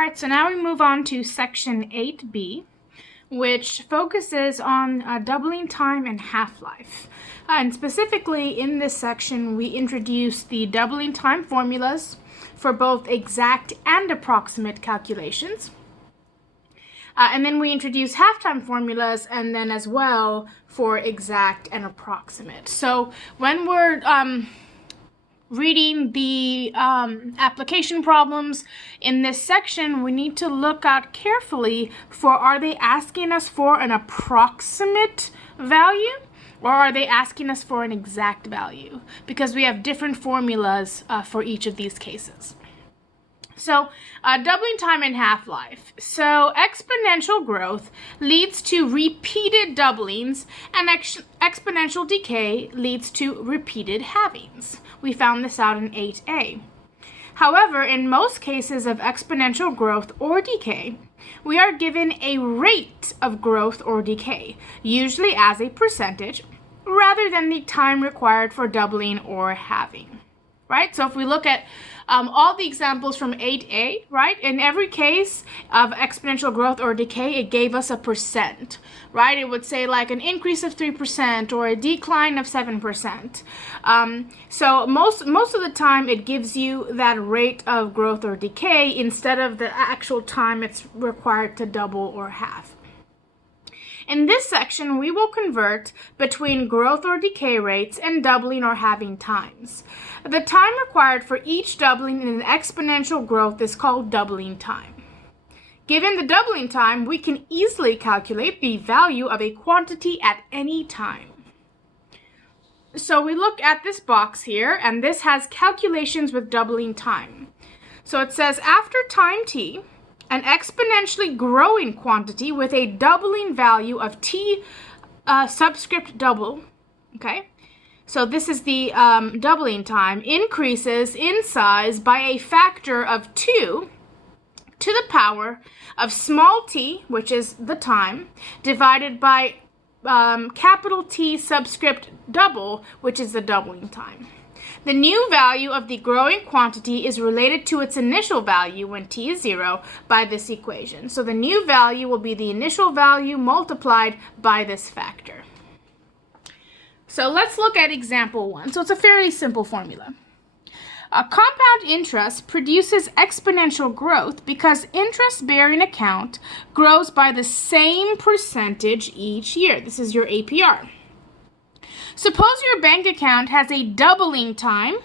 right, so now we move on to section 8b, which focuses on doubling time and half-life. And specifically in this section, we introduce the doubling time formulas for both exact and approximate calculations. And then we introduce half-time formulas and then as well for exact and approximate. So when we're reading the application problems in this section, we need to look out carefully for, are they asking us for an approximate value or are they asking us for an exact value? Because we have different formulas for each of these cases. So doubling time and half-life. So exponential growth leads to repeated doublings and exponential decay leads to repeated halvings. We found this out in 8a. However, in most cases of exponential growth or decay, we are given a rate of growth or decay, usually as a percentage, rather than the time required for doubling or halving. Right? So if we look at all the examples from 8a, right? In every case of exponential growth or decay, it gave us a percent, right? It would say like an increase of 3% or a decline of 7%. So most of the time it gives you that rate of growth or decay instead of the actual time it's required to double or halve. In this section, we will convert between growth or decay rates and doubling or halving times. The time required for each doubling in an exponential growth is called doubling time. Given the doubling time, we can easily calculate the value of a quantity at any time. So we look at this box here, and this has calculations with doubling time. So it says after time t, an exponentially growing quantity with a doubling value of t subscript double, okay? So this is the doubling time, increases in size by a factor of 2 to the power of small t, which is the time, divided by capital T subscript double, which is the doubling time. The new value of the growing quantity is related to its initial value when t is 0 by this equation. So the new value will be the initial value multiplied by this factor. So let's look at example 1. So it's a fairly simple formula. A compound interest produces exponential growth because interest-bearing account grows by the same percentage each year. This is your APR. Suppose your bank account has a doubling time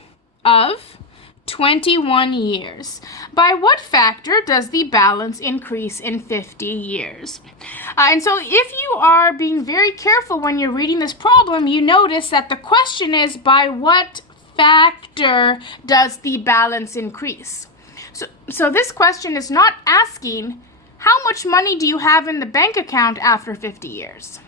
of 21 years. By what factor does the balance increase in 50 years? And so if you are being very careful when you're reading this problem, you notice that the question is, by what factor does the balance increase? So this question is not asking, how much money do you have in the bank account after 50 years?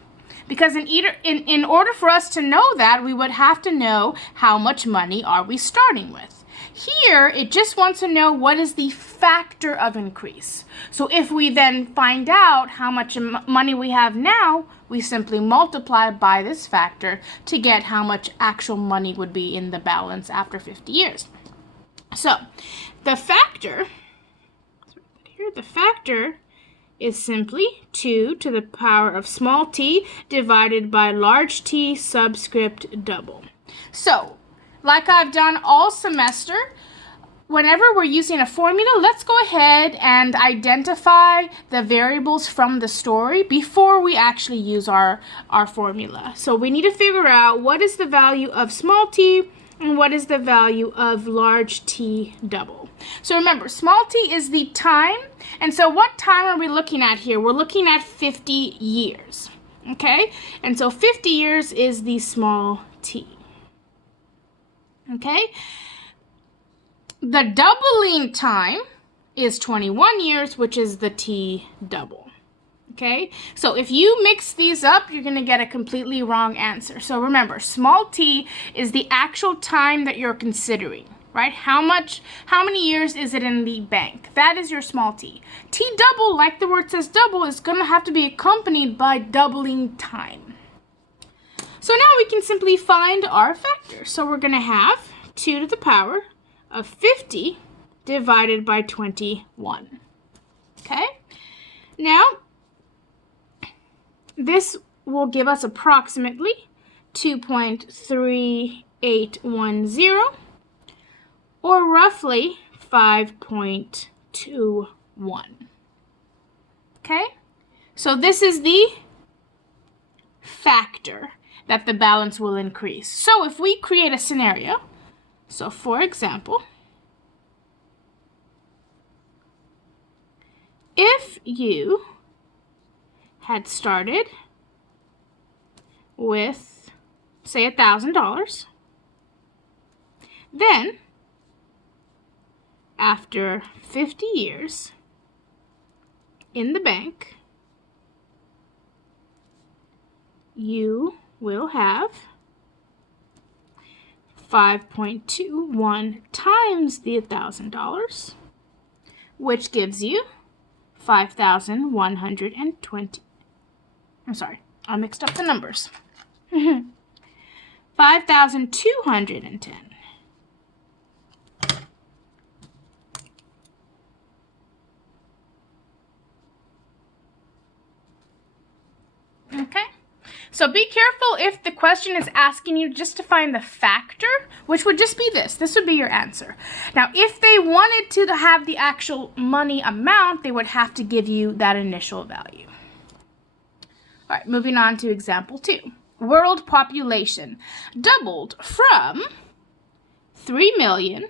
Because in order for us to know that, we would have to know how much money are we starting with. Here, it just wants to know what is the factor of increase. So if we then find out how much money we have now, we simply multiply by this factor to get how much actual money would be in the balance after 50 years. So the factor is simply 2 to the power of small t divided by large T subscript double. So, like I've done all semester, whenever we're using a formula, let's go ahead and identify the variables from the story before we actually use our formula. So we need to figure out what is the value of small t and what is the value of large T double. So remember, small t is the time, and so what time are we looking at here? We're looking at 50 years, okay? And so 50 years is the small t, okay? The doubling time is 21 years, which is the T double, okay? So if you mix these up, you're going to get a completely wrong answer. So remember, small t is the actual time that you're considering, right? How many years is it in the bank? That is your small t. T double, like the word says double, is going to have to be accompanied by doubling time. So now we can simply find our factor. So we're going to have 2 to the power of 50 divided by 21. Okay? Now, this will give us approximately 2.3810, or roughly 5.21. Okay? So this is the factor that the balance will increase. So if we create a scenario, so for example, if you had started with, say, $1,000, then after 50 years in the bank, you will have 5.21 times the $1,000, which gives you 5,120. I'm sorry, I mixed up the numbers. 5,210. Okay? So be careful if the question is asking you just to find the factor, which would just be this. This would be your answer. Now, if they wanted to have the actual money amount, they would have to give you that initial value. All right, moving on to example 2. World population doubled from 3 million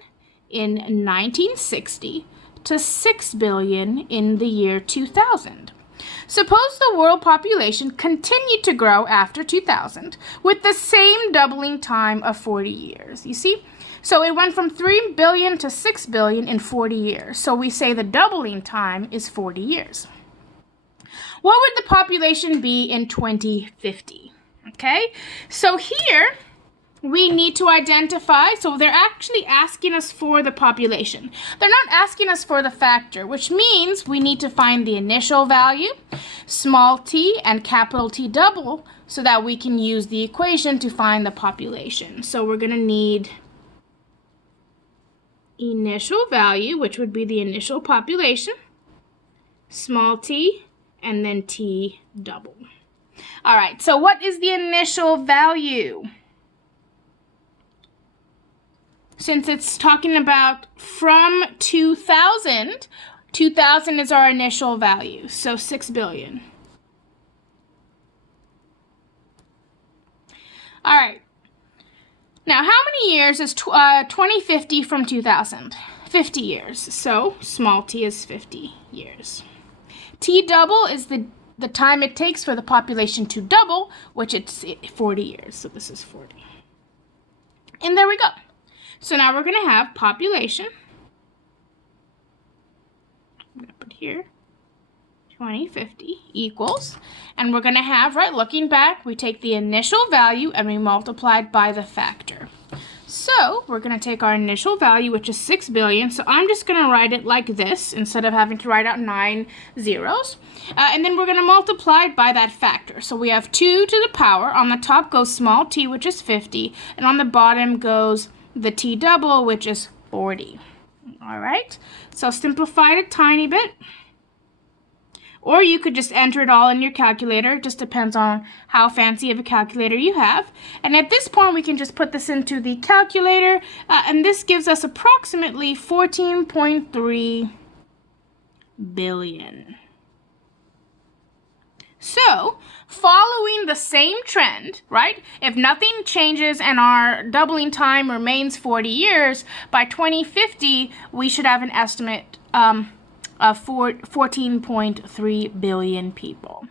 in 1960 to 6 billion in the year 2000. Suppose the world population continued to grow after 2000 with the same doubling time of 40 years. You see? So it went from 3 billion to 6 billion in 40 years. So we say the doubling time is 40 years. What would the population be in 2050? Okay? So here we need to identify, so they're actually asking us for the population. They're not asking us for the factor, which means we need to find the initial value, small t and capital T double, so that we can use the equation to find the population. So we're going to need initial value, which would be the initial population, small t, and then T double. All right, so what is the initial value? Since it's talking about from 2000, 2000 is our initial value, so 6 billion. All right. Now, how many years is 2050 from 2000? 50 years. So small t is 50 years. T double is the time it takes for the population to double, which it's 40 years. So this is 40. And there we go. So now we're going to have population. I'm going to put here 2050 equals, and we're going to have, right, looking back, we take the initial value and we multiply it by the factor. So we're going to take our initial value, which is 6 billion. So I'm just going to write it like this instead of having to write out 9 zeros. And then we're going to multiply it by that factor. So we have 2 to the power. On the top goes small t, which is 50. And on the bottom goes the t double, which is 40. All right. So simplify it a tiny bit. Or you could just enter it all in your calculator. It just depends on how fancy of a calculator you have. And at this point, we can just put this into the calculator. And this gives us approximately 14.3 billion. So, following the same trend, right? If nothing changes and our doubling time remains 40 years, by 2050, we should have an estimate of 14.3 billion people.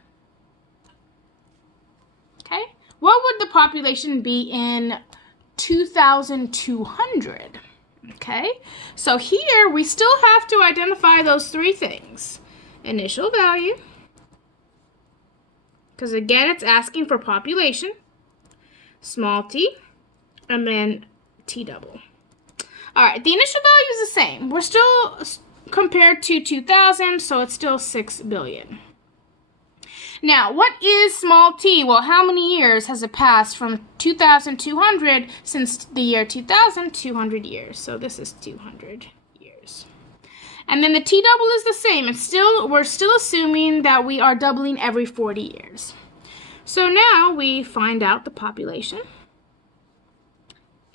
Okay, what would the population be in 2200? Okay, so here we still have to identify those 3 things. Initial value, because again it's asking for population, small t, and then t double. All right, the initial value is the same. We're still compared to 2000, so it's still 6 billion. Now, what is small t? Well, how many years has it passed from 2200 since the year 2000? 200 years. So this is 200 years. And then the t double is the same. We're still assuming that we are doubling every 40 years. So now we find out the population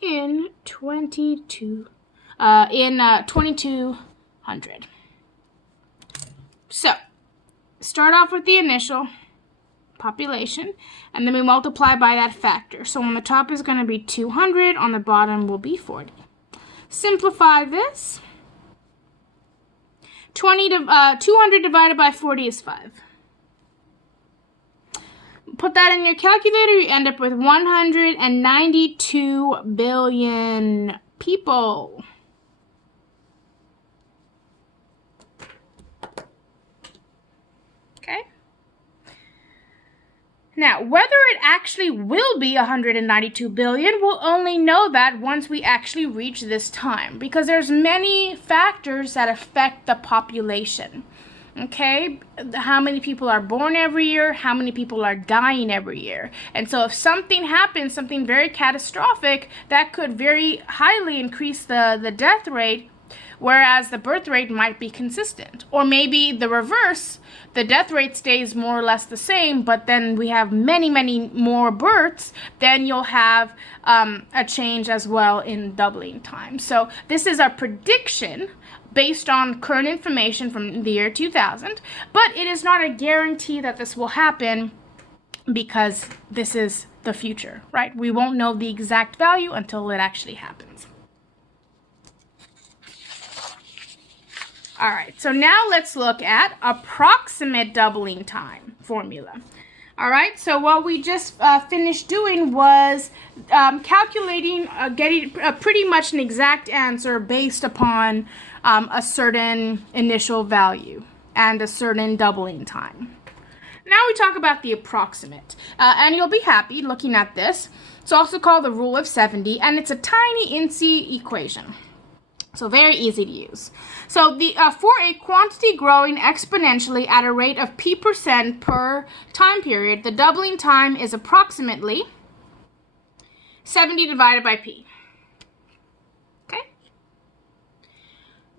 in 2200. So start off with the initial population, and then we multiply by that factor. So on the top is going to be 200, on the bottom will be 40. Simplify this. 200 divided by 40 is 5. Put that in your calculator, you end up with 192 billion people. Okay? Now, whether it actually will be 192 billion, we'll only know that once we actually reach this time, because there's many factors that affect the population. Okay, how many people are born every year, how many people are dying every year. And so if something happens, something very catastrophic, that could very highly increase the death rate, whereas the birth rate might be consistent. Or maybe the reverse, the death rate stays more or less the same, but then we have many, many more births, then you'll have a change as well in doubling time. So this is our prediction based on current information from the year 2000, but it is not a guarantee that this will happen because this is the future, right? We won't know the exact value until it actually happens. All right, so now let's look at approximate doubling time formula. All right, so what we just finished doing was calculating, getting pretty much an exact answer based upon a certain initial value and a certain doubling time. Now we talk about the approximate, and you'll be happy looking at this. It's also called the rule of 70, and it's a tiny INSEE equation. So very easy to use. So for a quantity growing exponentially at a rate of p% per time period, the doubling time is approximately 70 divided by p. Okay?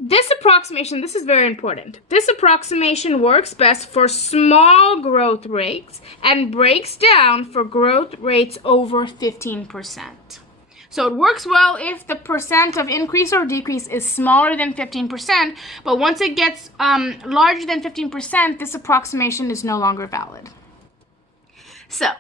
This approximation, this is very important. This approximation works best for small growth rates and breaks down for growth rates over 15%. So it works well if the percent of increase or decrease is smaller than 15%, but once it gets larger than 15%, this approximation is no longer valid. So,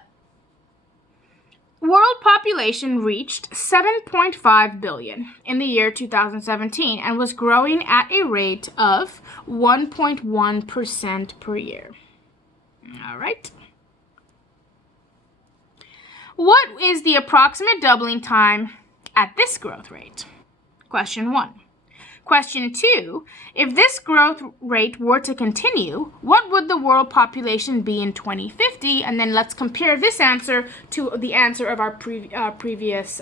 world population reached 7.5 billion in the year 2017 and was growing at a rate of 1.1% per year. All right. What is the approximate doubling time at this growth rate? Question 1. Question 2, if this growth rate were to continue, what would the world population be in 2050? And then let's compare this answer to the answer of our previous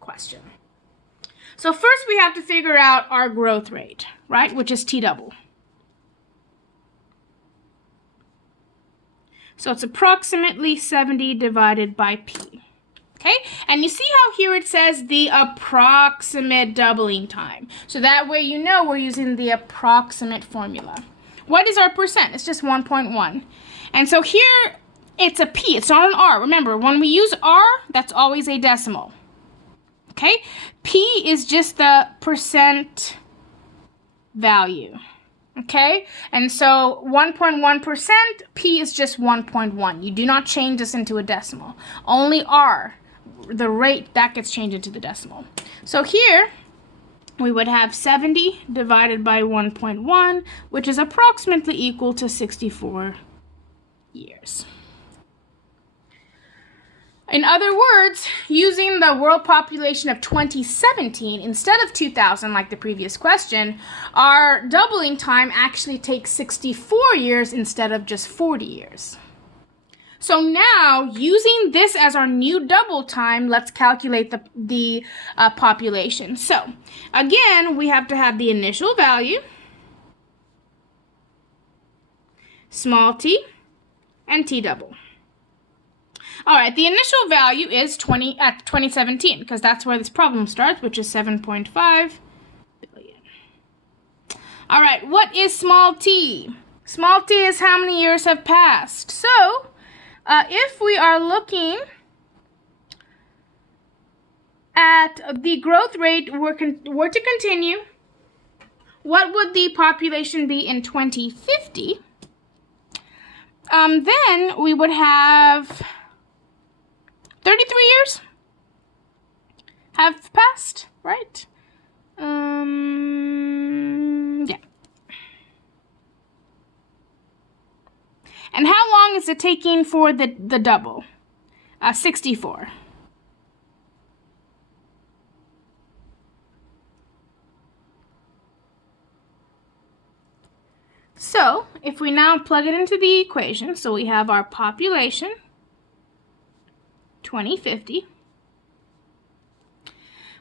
question. So first we have to figure out our growth rate, right, which is t double. So it's approximately 70 divided by p. Okay, and you see how here it says the approximate doubling time. So that way you know we're using the approximate formula. What is our percent? It's just 1.1. And so here it's a p, it's not an r. Remember, when we use r, that's always a decimal. Okay, p is just the percent value. Okay, and so 1.1%, p is just 1.1. You do not change this into a decimal. Only r, the rate, that gets changed into the decimal. So here, we would have 70 divided by 1.1, which is approximately equal to 64 years. In other words, using the world population of 2017 instead of 2000 like the previous question, our doubling time actually takes 64 years instead of just 40 years. So now, using this as our new double time, let's calculate the population. So again, we have to have the initial value, small t, and t double. All right, the initial value is 2017, because that's where this problem starts, which is 7.5 billion. All right, what is small t? Small t is how many years have passed. So, if we are looking at the growth rate were to continue, what would the population be in 2050? Then we would have 33 years have passed, right? Yeah. And how long is it taking for the double? 64. So, if we now plug it into the equation, so we have our population, 2050.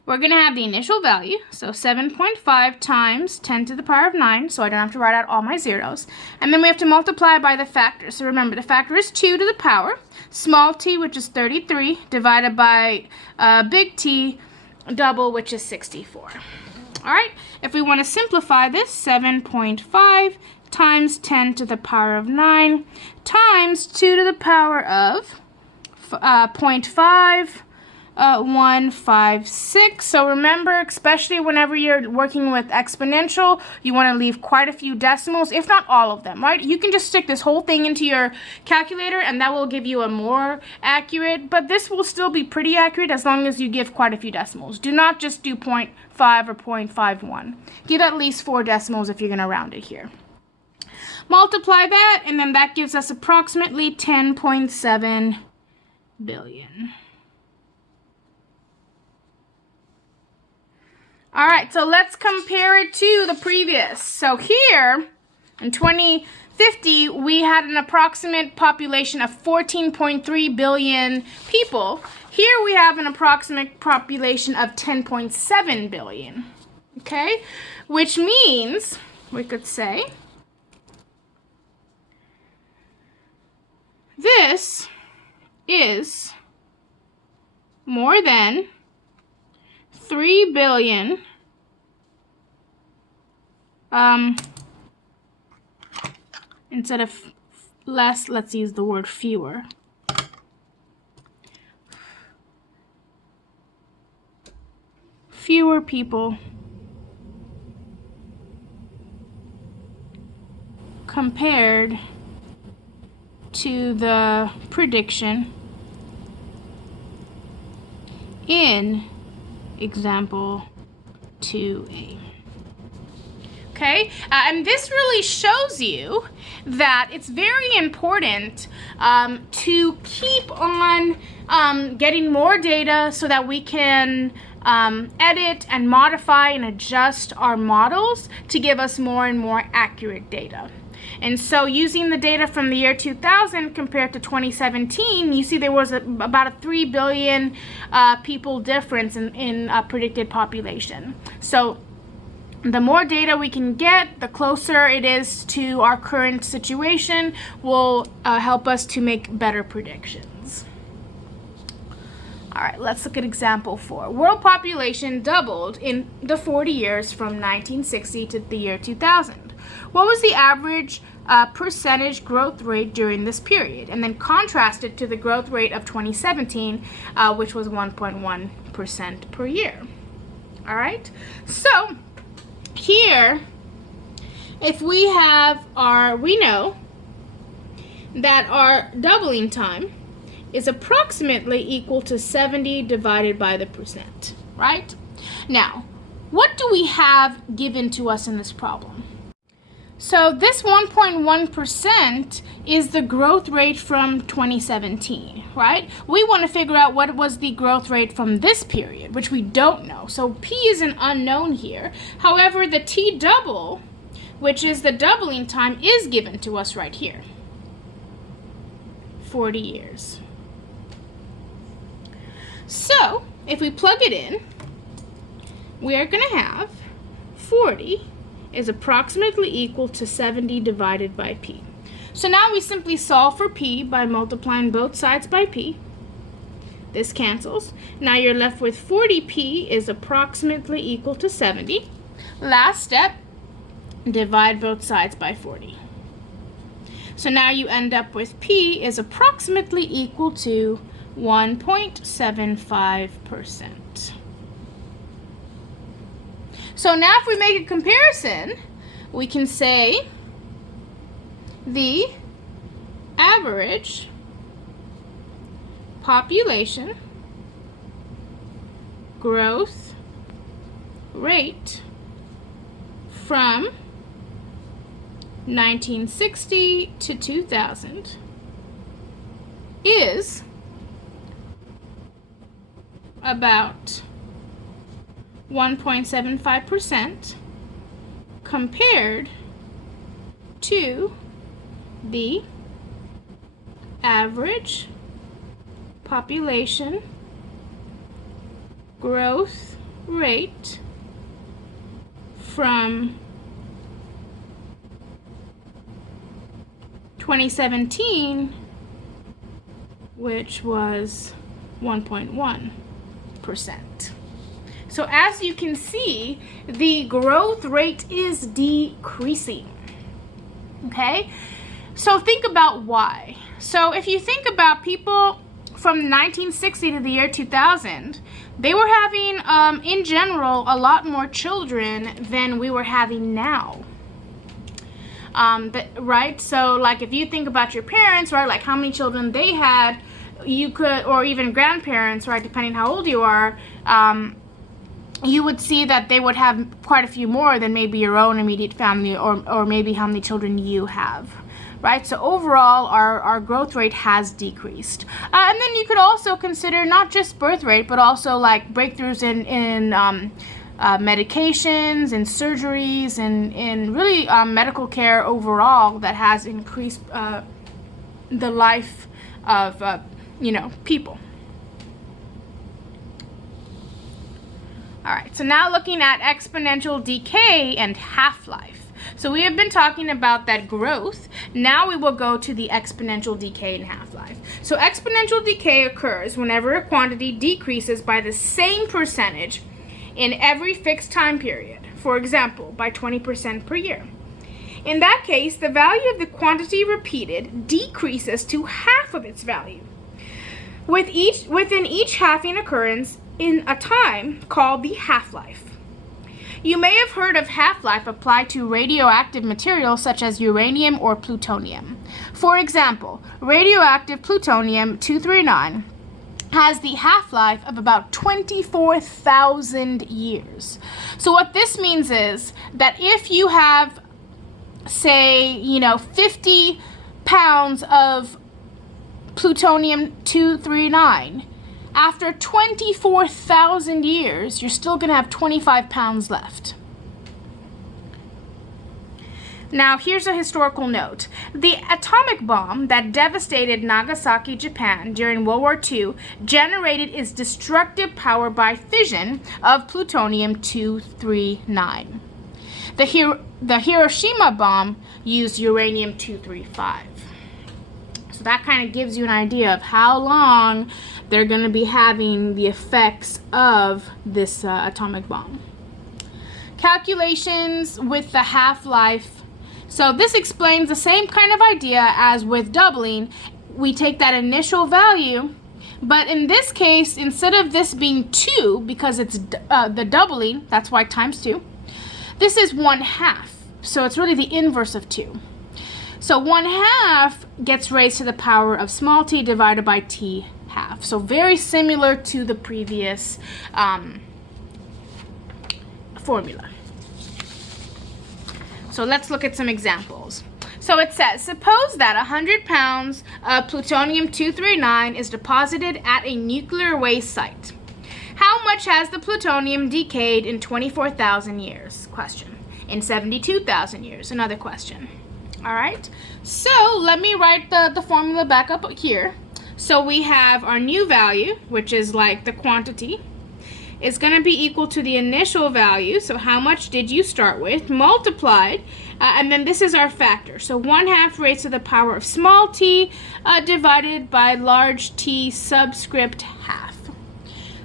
We're going to have the initial value, so 7.5 times 10 to the power of 9, so I don't have to write out all my zeros. And then we have to multiply by the factor. So remember, the factor is 2 to the power, small t, which is 33, divided by big T, double, which is 64. All right, if we want to simplify this, 7.5 times 10 to the power of 9 times 2 to the power of 0.5156. So remember, especially whenever you're working with exponential, you want to leave quite a few decimals, if not all of them, right? You can just stick this whole thing into your calculator and that will give you a more accurate, but this will still be pretty accurate as long as you give quite a few decimals. Do not just do 0.5 or 0.51. Give at least 4 decimals if you're going to round it here. Multiply that, and then that gives us approximately 10.7 billion. All right, so let's compare it to the previous. So here, in 2050, we had an approximate population of 14.3 billion people. Here we have an approximate population of 10.7 billion, okay? Which means we could say this is more than 3 billion instead of less, let's use the word fewer. Fewer people compared to the prediction in example 2a. Okay, and this really shows you that it's very important to keep on getting more data so that we can edit and modify and adjust our models to give us more and more accurate data. And so using the data from the year 2000 compared to 2017, you see there was about a 3 billion people difference in predicted population. So the more data we can get, the closer it is to our current situation, will help us to make better predictions. All right, let's look at example 4. World population doubled in the 40 years from 1960 to the year 2000. What was the average percentage growth rate during this period? And then contrast it to the growth rate of 2017, which was 1.1% per year. All right, so here, if we have we know that our doubling time is approximately equal to 70 divided by the percent, right? Now, what do we have given to us in this problem? So this 1.1% is the growth rate from 2017, right? We want to figure out what was the growth rate from this period, which we don't know. So P is an unknown here. However, the T double, which is the doubling time, is given to us right here. 40 years. So if we plug it in, we are going to have 40 is approximately equal to 70 divided by P. So now we simply solve for P by multiplying both sides by P. This cancels. Now you're left with 40P is approximately equal to 70. Last step, divide both sides by 40. So now you end up with P is approximately equal to 1.75%. So now if we make a comparison, we can say the average population growth rate from 1960 to 2000 is about 1.75% compared to the average population growth rate from 2017, which was 1.1%. So as you can see, the growth rate is decreasing. Okay? So think about why. So if you think about people from 1960 to the year 2000, they were having, in general, a lot more children than we were having now. Right? So like if you think about your parents, right, like how many children they had, you could, or even grandparents, right, depending how old you are, you would see that they would have quite a few more than maybe your own immediate family, or maybe how many children you have. Right? So overall, our growth rate has decreased. And then you could also consider not just birth rate, but also like breakthroughs in medications and surgeries and in really medical care overall that has increased the life of people. All right, so now looking at exponential decay and half-life. So we have been talking about that growth. Now we will go to the exponential decay and half-life. So exponential decay occurs whenever a quantity decreases by the same percentage in every fixed time period. For example, by 20% per year. In that case, the value of the quantity repeated decreases to half of its value, within each halving occurrence in a time called the half-life. You may have heard of half-life applied to radioactive materials such as uranium or plutonium. For example, radioactive plutonium-239 has the half-life of about 24,000 years. So what this means is that if you have, say, 50 pounds of plutonium-239, after 24,000 years, you're still going to have 25 pounds left. Now, here's a historical note. The atomic bomb that devastated Nagasaki, Japan during World War II generated its destructive power by fission of plutonium-239. The Hiroshima bomb used uranium-235. So that kind of gives you an idea of how long they're going to be having the effects of this atomic bomb. Calculations with the half-life. So this explains the same kind of idea as with doubling. We take that initial value, but in this case, instead of this being 2, because it's the doubling, that's why times 2, this is 1/2. So it's really the inverse of 2. So 1/2 gets raised to the power of small t divided by t half. So very similar to the previous formula. So let's look at some examples. So it says, suppose that 100 pounds of plutonium-239 is deposited at a nuclear waste site. How much has the plutonium decayed in 24,000 years? Question. In 72,000 years? Another question. All right, so let me write the formula back up here. So we have our new value, which is like the quantity, is going to be equal to the initial value. So how much did you start with, multiplied, and then this is our factor. So 1/2 raised to the power of small t divided by large T subscript half.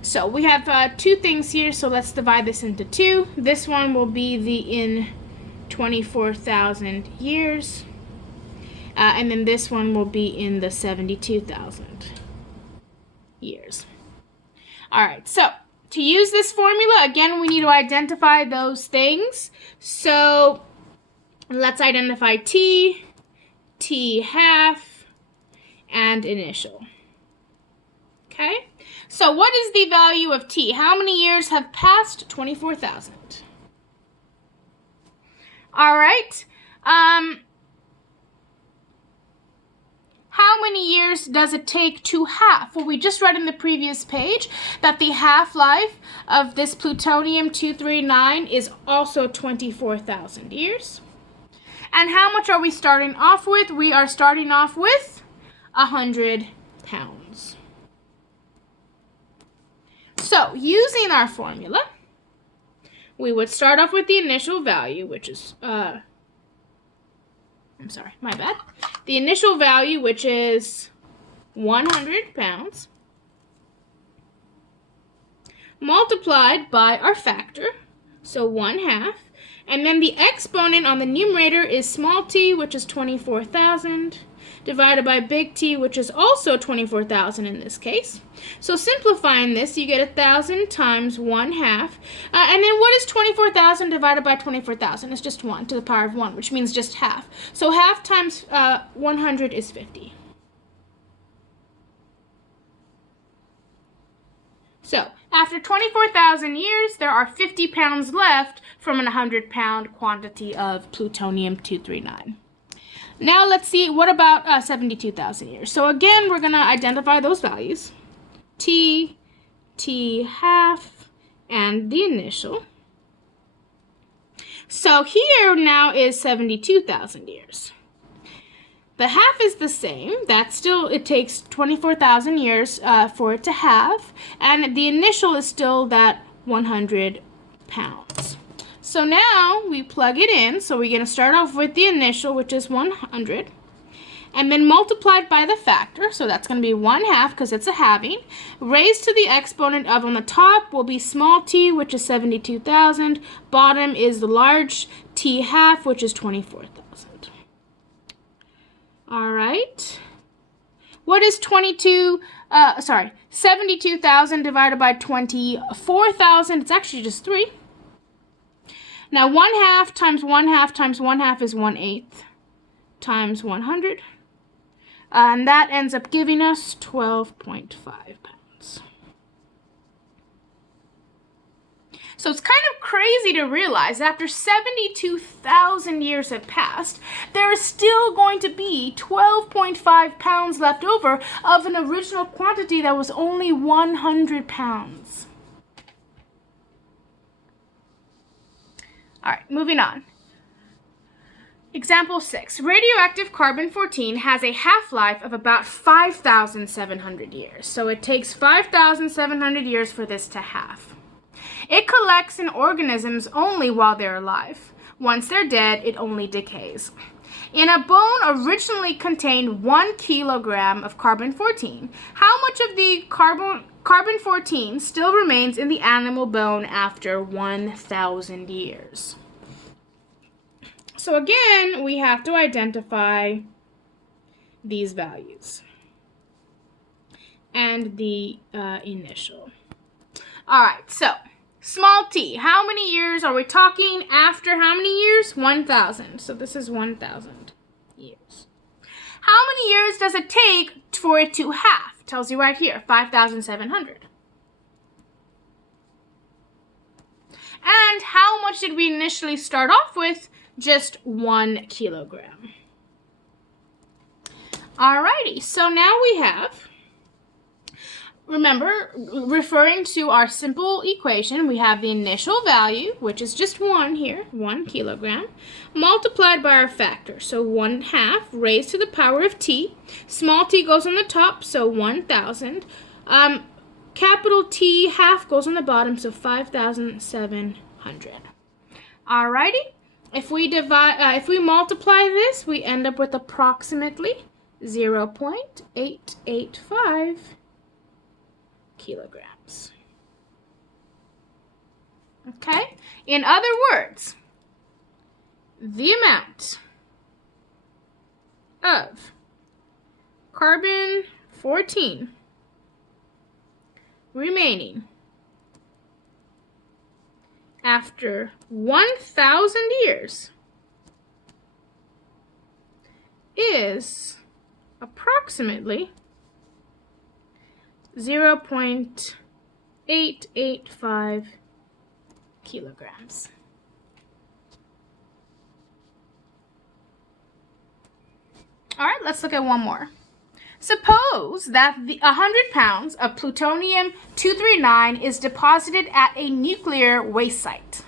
So we have 2 things here, so let's divide this into 2. This one will be the in 24,000 years. And then this one will be in the 72,000 years. All right, so to use this formula, again, we need to identify those things. So let's identify t, t half, and initial. Okay, so what is the value of t? How many years have passed 24,000? All right. How many years does it take to half? Well, we just read in the previous page that the half-life of this plutonium-239 is also 24,000 years. And how much are we starting off with? We are starting off with 100 pounds. So, using our formula, we would start off with the initial value, which is, the initial value, which is 100 pounds, multiplied by our factor, so 1/2, and then the exponent on the numerator is small t, which is 24,000, divided by big T, which is also 24,000 in this case. So simplifying this, you get 1,000 times 1/2. And then what is 24,000 divided by 24,000? It's just 1 to the power of 1, which means just half. So half times 100 is 50. So after 24,000 years, there are 50 pounds left from a 100-pound quantity of plutonium-239. Now let's see, what about 72,000 years? So again, we're going to identify those values. T, T half, and the initial. So here now is 72,000 years. The half is the same. That's still, it takes 24,000 years for it to halve. And the initial is still that 100 pounds. So now we plug it in. So we're going to start off with the initial, which is 100. And then multiplied by the factor. So that's going to be 1/2 because it's a halving. Raised to the exponent of, on the top will be small t, which is 72,000. Bottom is the large t half, which is 24,000. All right. What is 72,000 divided by 24,000? It's actually just 3. Now 1/2 times 1/2 times 1/2 is 1/8 times 100. And that ends up giving us 12.5 pounds. So it's kind of crazy to realize after 72,000 years have passed, there is still going to be 12.5 pounds left over of an original quantity that was only 100 pounds. All right, moving on. Example 6. Radioactive carbon-14 has a half-life of about 5,700 years. So it takes 5,700 years for this to halve. It collects in organisms only while they're alive. Once they're dead, it only decays. In a bone originally contained 1 kilogram of carbon-14, how much of the carbon-14 still remains in the animal bone after 1,000 years? So again, we have to identify these values and the initial. All right, so small t, how many years are we talking after how many years? 1,000. So this is 1,000 years. How many years does it take for it to halve? Tells you right here, 5,700. And how much did we initially start off with? Just 1 kilogram. Alrighty, so now we have, remember, referring to our simple equation, we have the initial value, which is just 1 here, 1 kilogram, multiplied by our factor, so 1/2 raised to the power of t. Small t goes on the top, so 1,000. Capital T half goes on the bottom, so 5,700. Alrighty. If we multiply this, we end up with approximately 0.885 kilograms. Okay? In other words, the amount of carbon-14 remaining after 1,000 years is approximately 0.885 kilograms. All right, let's look at one more. Suppose that the 100 pounds of plutonium-239 is deposited at a nuclear waste site.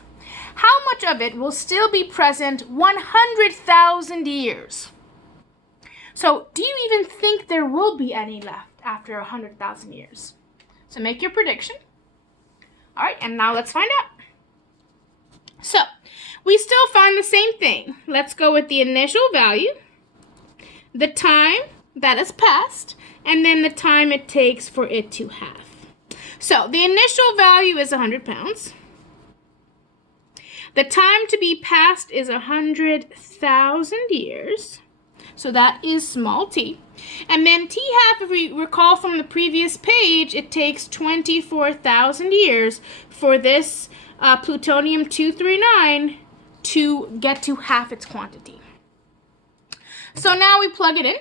How much of it will still be present 100,000 years? So, do you even think there will be any left after 100,000 years? So, make your prediction. All right, and now let's find out. So, we still find the same thing. Let's go with the initial value, the time that has passed, and then the time it takes for it to halve. So, the initial value is 100 pounds. The time to be passed is 100,000 years. So that is small t. And then t half, if we recall from the previous page, it takes 24,000 years for this plutonium-239 to get to half its quantity. So now we plug it in.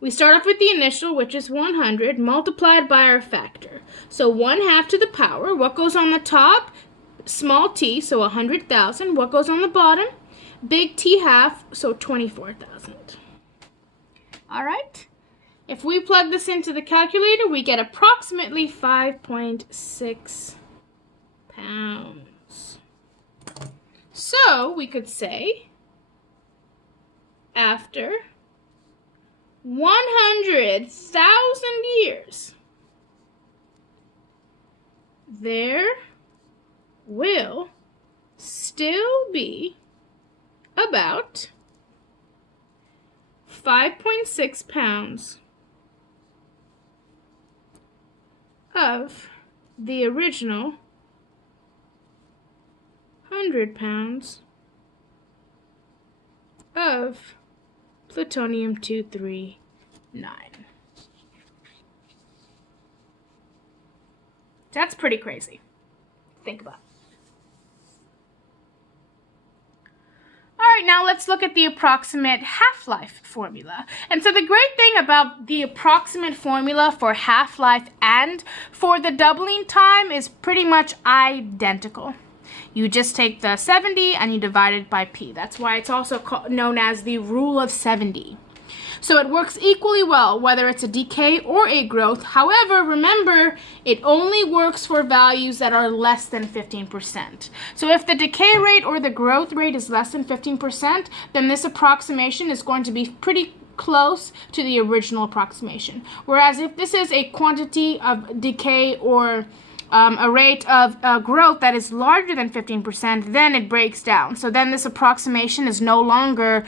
We start off with the initial, which is 100, multiplied by our factor. So 1/2 to the power. What goes on the top? Small t, so 100,000. What goes on the bottom? Big T half, so 24,000. All right. If we plug this into the calculator, we get approximately 5.6 pounds. So we could say after 100,000 years, there will still be about 5.6 pounds of the original 100 pounds of plutonium-239. That's pretty crazy. Think about it. All right, now let's look at the approximate half-life formula. And so the great thing about the approximate formula for half-life and for the doubling time is pretty much identical. You just take the 70 and you divide it by p. That's why it's also known as the rule of 70. So it works equally well whether it's a decay or a growth. However, remember, it only works for values that are less than 15%. So if the decay rate or the growth rate is less than 15%, then this approximation is going to be pretty close to the original approximation. Whereas if this is a quantity of decay or a rate of growth that is larger than 15%, then it breaks down. So then this approximation is no longer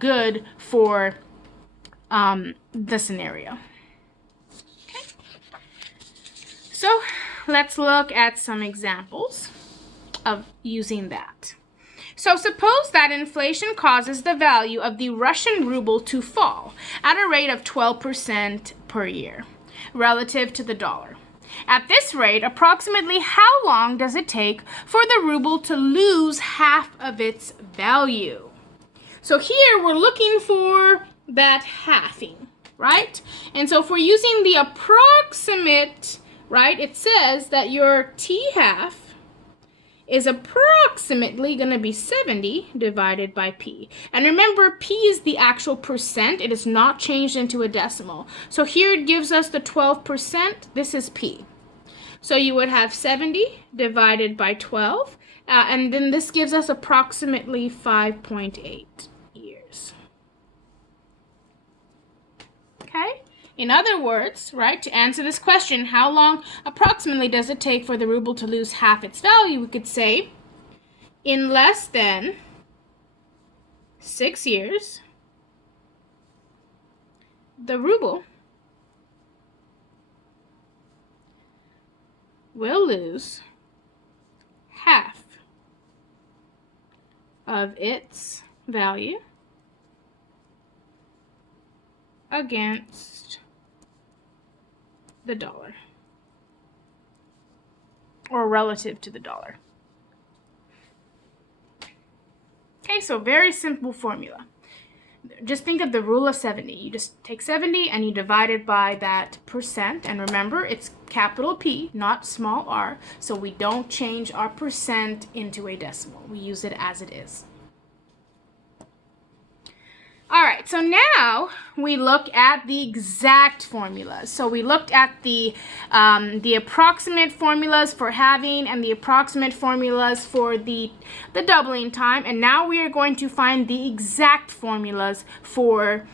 good for the scenario. Okay. So let's look at some examples of using that. So suppose that inflation causes the value of the Russian ruble to fall at a rate of 12% per year relative to the dollar. At this rate, approximately how long does it take for the ruble to lose half of its value? So here we're looking for that halving, right? And so if we're using the approximate, right, it says that your t half is approximately going to be 70 divided by p. And remember, p is the actual percent. It is not changed into a decimal. So here it gives us the 12%. This is p. So you would have 70 divided by 12. And then this gives us approximately 5.8 years. Okay? In other words, right, to answer this question, how long approximately does it take for the ruble to lose half its value? We could say, in less than 6 years, the ruble will lose half of its value against the dollar, or relative to the dollar. Okay, so very simple formula. Just think of the rule of 70. You just take 70 and you divide it by that percent. And remember, it's capital P, not small r. So we don't change our percent into a decimal. We use it as it is. All right, so now we look at the exact formulas. So we looked at the approximate formulas for halving and the approximate formulas for the doubling time. And now we are going to find the exact formulas for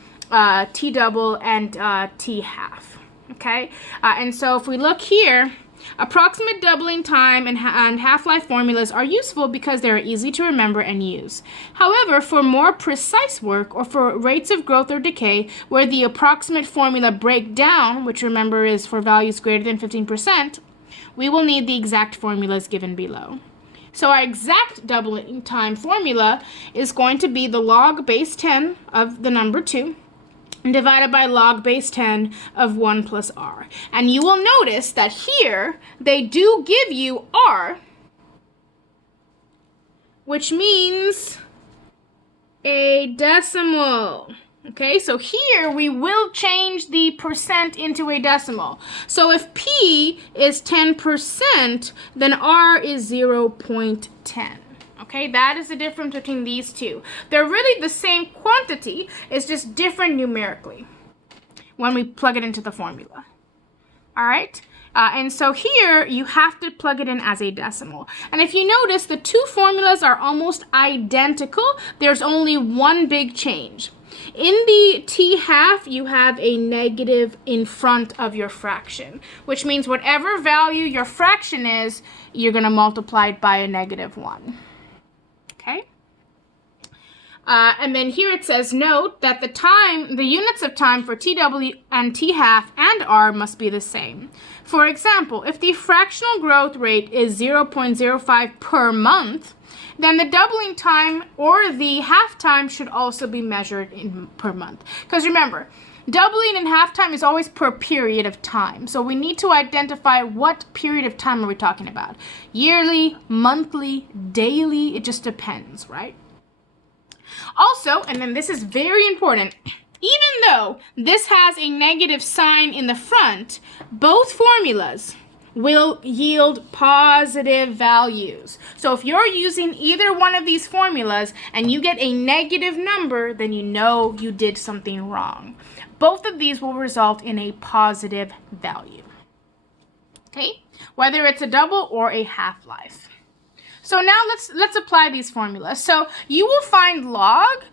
T double and T half. Okay, and so if we look here, approximate doubling time and half-life formulas are useful because they are easy to remember and use. However, for more precise work or for rates of growth or decay where the approximate formula break down, which remember is for values greater than 15%, we will need the exact formulas given below. So our exact doubling time formula is going to be the log base 10 of the number 2 divided by log base 10 of 1 plus r. And you will notice that here they do give you r, which means a decimal. Okay, so here we will change the percent into a decimal. So if P is 10%, then R is 0.10. Okay, that is the difference between these two. They're really the same quantity, it's just different numerically when we plug it into the formula. All right, and so here you have to plug it in as a decimal. And if you notice, the two formulas are almost identical. There's only one big change. In the T half, you have a negative in front of your fraction, which means whatever value your fraction is, you're going to multiply it by a -1. Okay? And then here it says, note that the units of time for TW and T half and R must be the same. For example, if the fractional growth rate is 0.05 per month, then the doubling time or the half time should also be measured in per month. Because remember, doubling and half time is always per period of time. So we need to identify what period of time are we talking about. Yearly, monthly, daily, it just depends, right? Also, and then this is very important, even though this has a negative sign in the front, both formulas will yield positive values. So if you're using either one of these formulas and you get a negative number, then you know you did something wrong. Both of these will result in a positive value. Okay, whether it's a double or a half-life. So now let's apply these formulas. So you will find log.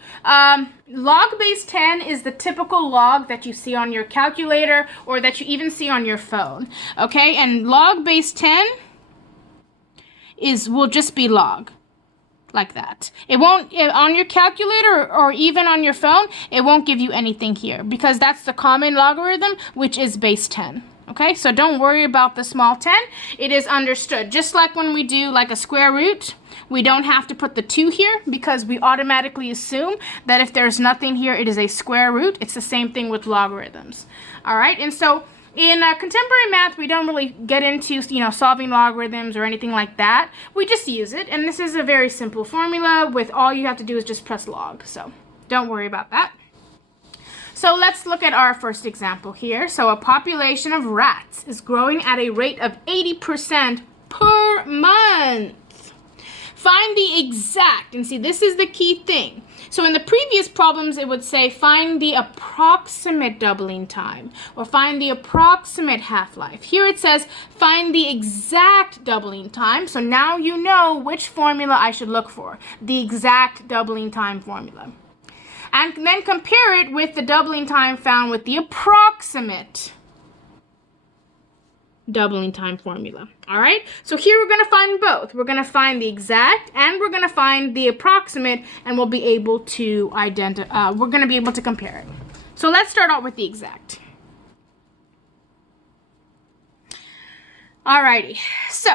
Log base 10 is the typical log that you see on your calculator or that you even see on your phone. Okay, and log base 10 will just be log, like that. It won't, on your calculator or even on your phone, it won't give you anything here because that's the common logarithm, which is base 10. Okay, so don't worry about the small 10. It is understood. Just like when we do like a square root, we don't have to put the 2 here because we automatically assume that if there's nothing here, it is a square root. It's the same thing with logarithms. All right, and so in contemporary math, we don't really get into, solving logarithms or anything like that. We just use it, and this is a very simple formula with all you have to do is just press log. So don't worry about that. So let's look at our first example here. So a population of rats is growing at a rate of 80% per month. Find the exact, and see, this is the key thing. So in the previous problems, it would say find the approximate doubling time or find the approximate half-life. Here it says find the exact doubling time. So now you know which formula I should look for, the exact doubling time formula. And then compare it with the doubling time found with the approximate doubling time formula. All right, so here we're going to find both. We're going to find the exact and we're going to find the approximate, and we'll be able to we're going to be able to compare it. So let's start out with the exact. Alrighty, so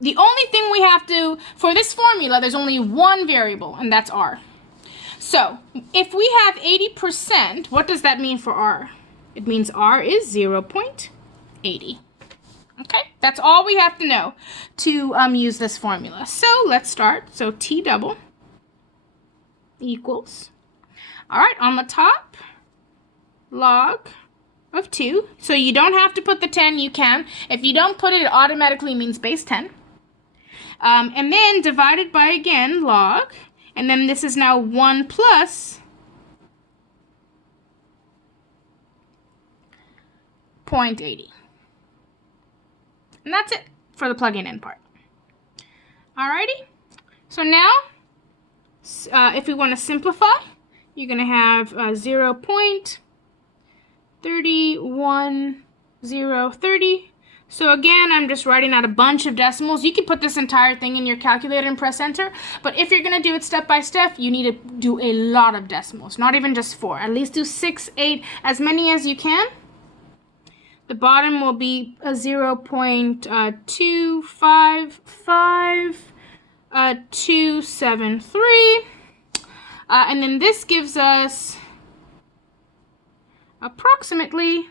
The only thing we have to, for this formula, there's only one variable, and that's r. So if we have 80%, what does that mean for r? It means r is 0.80. Okay, that's all we have to know to use this formula. So let's start. So t double equals, all right, on the top, log of 2. So you don't have to put the 10, you can. If you don't put it, it automatically means base 10. And then divided by, again, log. And then this is now 1 plus 0.80. And that's it for the plug-in in part. Alrighty. So now, if we want to simplify, you're going to have 0.31030. So again, I'm just writing out a bunch of decimals. You can put this entire thing in your calculator and press enter. But if you're going to do it step by step, you need to do a lot of decimals. Not even just 4. At least do 6, 8, as many as you can. The bottom will be a 0.255273. And then this gives us approximately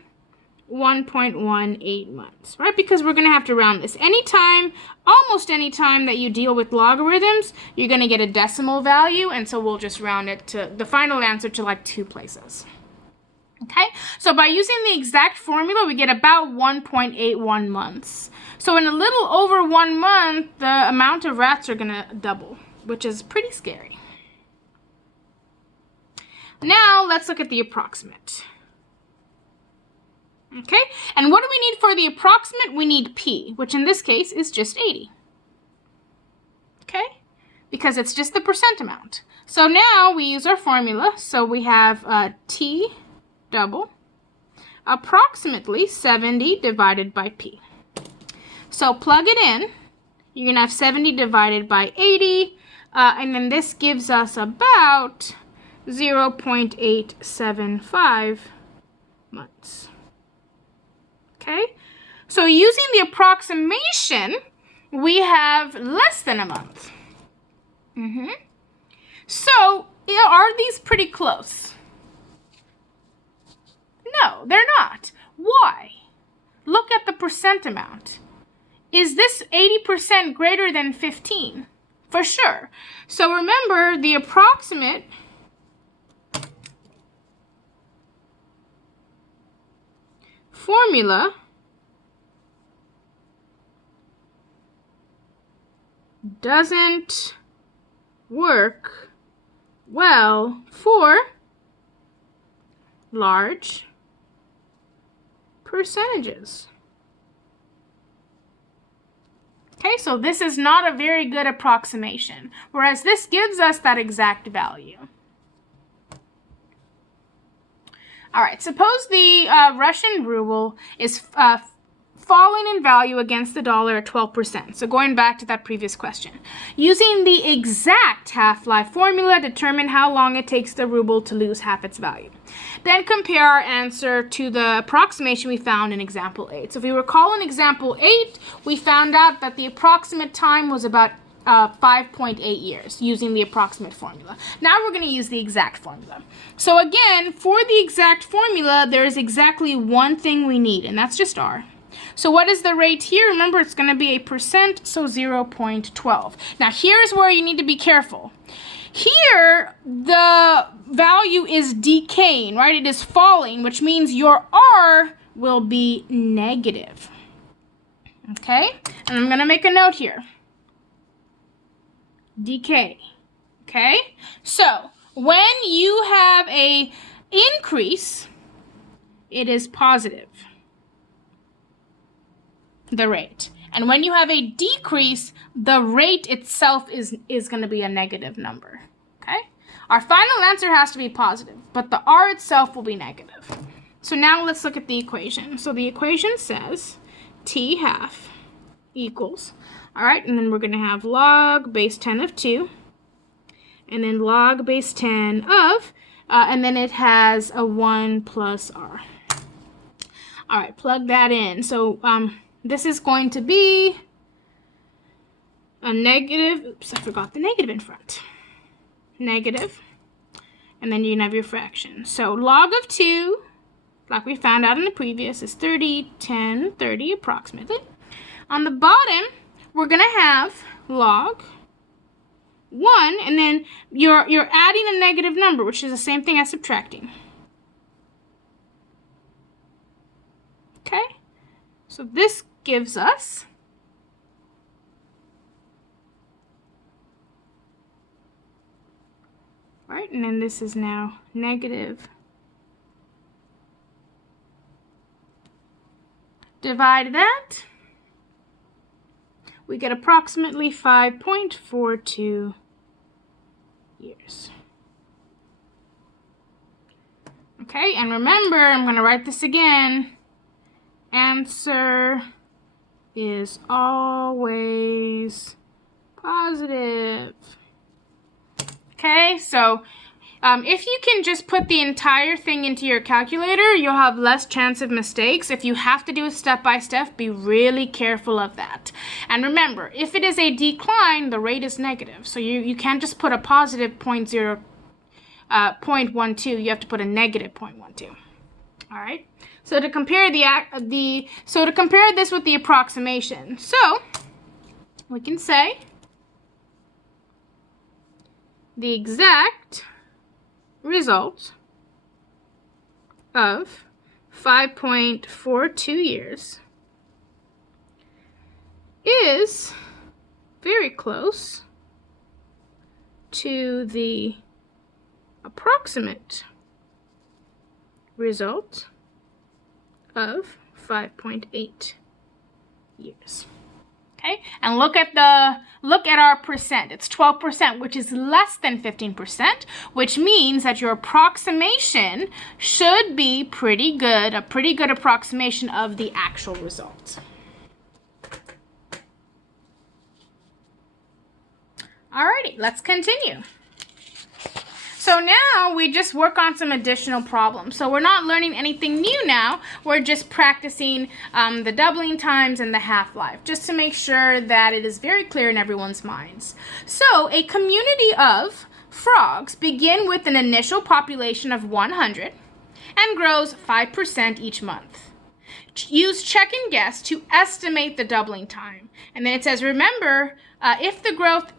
1.18 months, right? Because we're going to have to round this. Anytime, almost any time that you deal with logarithms, you're going to get a decimal value, and so we'll just round it to the final answer to like 2 places. Okay, so by using the exact formula, we get about 1.81 months. So in a little over 1 month, the amount of rats are going to double, which is pretty scary. Now, let's look at the approximate. Okay, and what do we need for the approximate? We need p, which in this case is just 80. Okay, because it's just the percent amount. So now we use our formula. So we have t double approximately 70 divided by p. So plug it in. You're going to have 70 divided by 80, and then this gives us about 0.875 months. Okay, so using the approximation, we have less than a month. So, are these pretty close? No, they're not. Why? Look at the percent amount. Is this 80% greater than 15? For sure. So remember, the approximate formula doesn't work well for large percentages. Okay, so this is not a very good approximation, whereas this gives us that exact value. All right, suppose the Russian ruble is falling in value against the dollar at 12%. So going back to that previous question. Using the exact half-life formula, determine how long it takes the ruble to lose half its value. Then compare our answer to the approximation we found in example 8. So if we recall in example 8, we found out that the approximate time was about 5.8 years using the approximate formula. Now we're going to use the exact formula. So again, for the exact formula, there is exactly one thing we need, and that's just r. So what is the rate here? Remember, it's going to be a percent, so 0.12. Now here's where you need to be careful. Here, the value is decaying, right? It is falling, which means your r will be negative. Okay? And I'm going to make a note here. Decay. Okay? So, when you have a increase, it is positive, the rate. And when you have a decrease, the rate itself is going to be a negative number. Okay? Our final answer has to be positive, but the r itself will be negative. So now let's look at the equation. So the equation says t half equals, all right, and then we're going to have log base 10 of 2, and then log base 10 of, and then it has a 1 plus r. All right, plug that in. So this is going to be a negative, oops, I forgot the negative in front. Negative, and then you can have your fraction. So log of 2, like we found out in the previous, is 30, 10, 30 approximately. On the bottom, we're going to have log 1, and then you're adding a negative number, which is the same thing as subtracting. Okay, so this gives us right, and then this is now negative. Divide that, we get approximately 5.42 years. Okay, and remember, I'm going to write this again. Answer is always positive. Okay, so if you can just put the entire thing into your calculator, you'll have less chance of mistakes. If you have to do a step-by-step, be really careful of that. And remember, if it is a decline, the rate is negative. So you can't just put a positive 0.12, you have to put a negative 0.12. All right. So to compare to compare this with the approximation, so we can say the exact result of 5.42 years is very close to the approximate result of 5.8 years. Okay, and look at our percent. It's 12%, which is less than 15%, which means that your approximation should be pretty good, a pretty good approximation of the actual result. Alrighty, let's continue. So now we just work on some additional problems. So we're not learning anything new now. We're just practicing the doubling times and the half-life, just to make sure that it is very clear in everyone's minds. So a community of frogs begin with an initial population of 100 and grows 5% each month. Use check and guess to estimate the doubling time. And then it says, remember, if the growth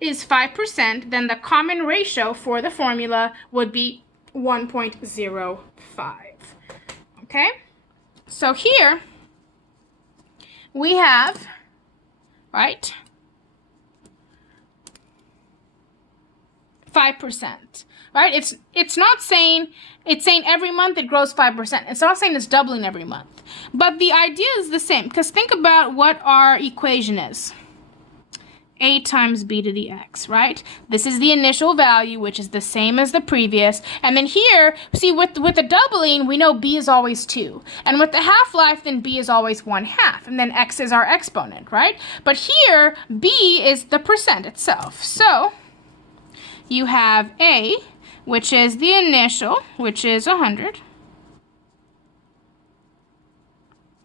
is 5%, then the common ratio for the formula would be 1.05. Okay? So here we have, right, 5%. Right? It's not saying, it's saying every month it grows 5%. It's not saying it's doubling every month. But the idea is the same, because think about what our equation is. A times b to the x, right? This is the initial value, which is the same as the previous. And then here, see, with the doubling, we know b is always 2. And with the half-life, then b is always 1/2. And then x is our exponent, right? But here, b is the percent itself. So you have a, which is the initial, which is 100.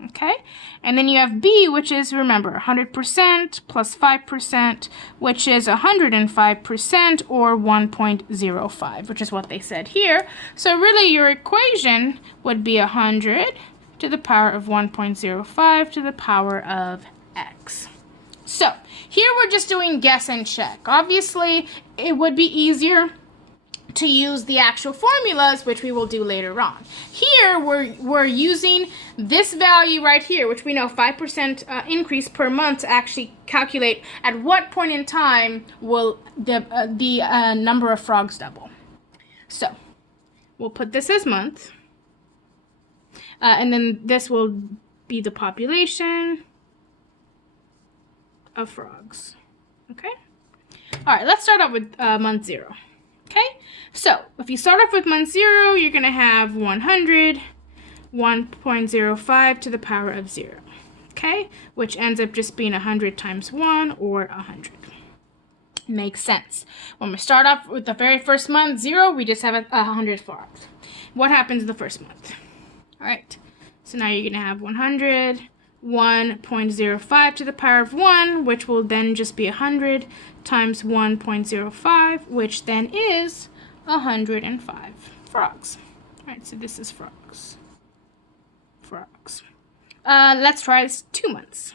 Okay, and then you have b, which is, remember, 100% plus 5%, which is 105%, or 1.05, which is what they said here. So really your equation would be 100 to the power of 1.05 to the power of x. So here we're just doing guess and check. Obviously, it would be easier to use the actual formulas, which we will do later on. Here, we're using this value right here, which we know 5% increase per month, to actually calculate at what point in time will the number of frogs double. So we'll put this as month, and then this will be the population of frogs. Okay? All right, let's start off with month 0. Okay, so if you start off with month 0, you're going to have 100, 1.05 to the power of 0, okay, which ends up just being 100 times 1, or 100. Makes sense. When we start off with the very first month, 0, we just have 100 frogs. What happens the first month? All right, so now you're going to have 100, 1.05 to the power of 1, which will then just be 100 times 1.05, which then is 105 frogs. All right, so this is frogs. Frogs. Let's try this 2 months.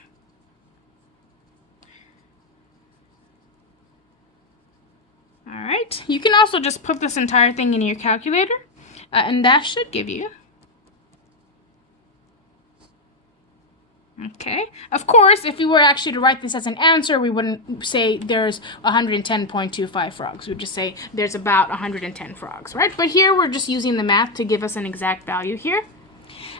All right, you can also just put this entire thing in your calculator, and that should give you. Okay, of course, if we were actually to write this as an answer, we wouldn't say there's 110.25 frogs. We'd just say there's about 110 frogs, right? But here we're just using the math to give us an exact value here.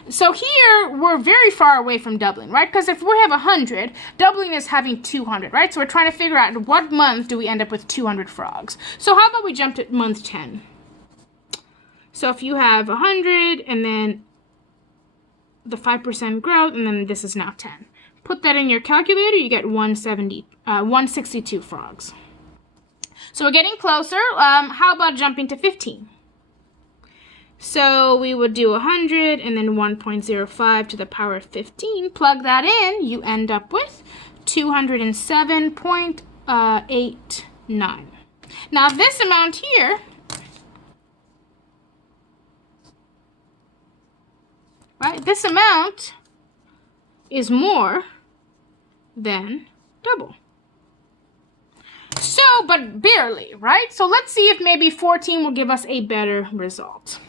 So here we're very far away from doubling, right? Because if we have 100, doubling is having 200, right? So we're trying to figure out in what month do we end up with 200 frogs. So how about we jump to month 10? So if you have 100 and then the 5% growth, and then this is now 10. Put that in your calculator, you get 162 frogs. So we're getting closer. How about jumping to 15? So we would do 100 and then 1.05 to the power of 15. Plug that in, you end up with 207.89. Now this amount here right? This amount is more than double. So, but barely, right? So let's see if maybe 14 will give us a better result.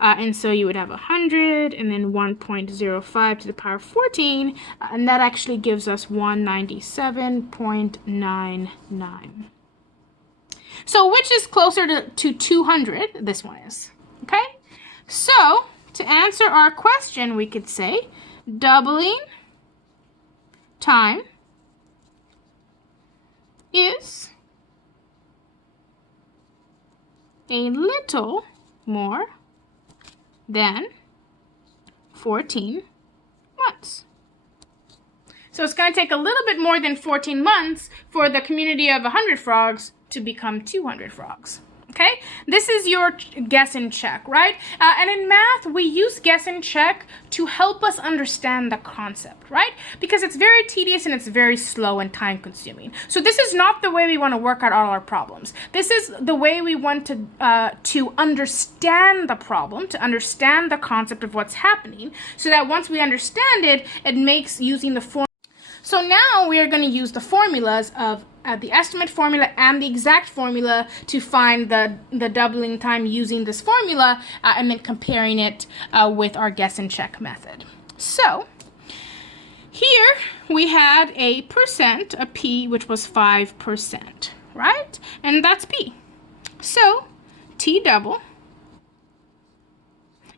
And so you would have 100 and then 1.05 to the power of 14, and that actually gives us 197.99. So which is closer to 200? This one is, okay? So to answer our question, we could say doubling time is a little more than 14 months. So it's going to take a little bit more than 14 months for the community of 100 frogs to become 200 frogs. Okay, this is your guess and check, right? And in math, we use guess and check to help us understand the concept, right? Because it's very tedious and it's very slow and time consuming. So this is not the way we want to work out all our problems. This is the way we want to understand the problem, to understand the concept of what's happening, so that once we understand it, it makes using the formula. So now we are going to use the formulas of the estimate formula and the exact formula to find the doubling time using this formula and then comparing it with our guess and check method. So here we had a percent, a P, which was 5%, right? And that's P. So T double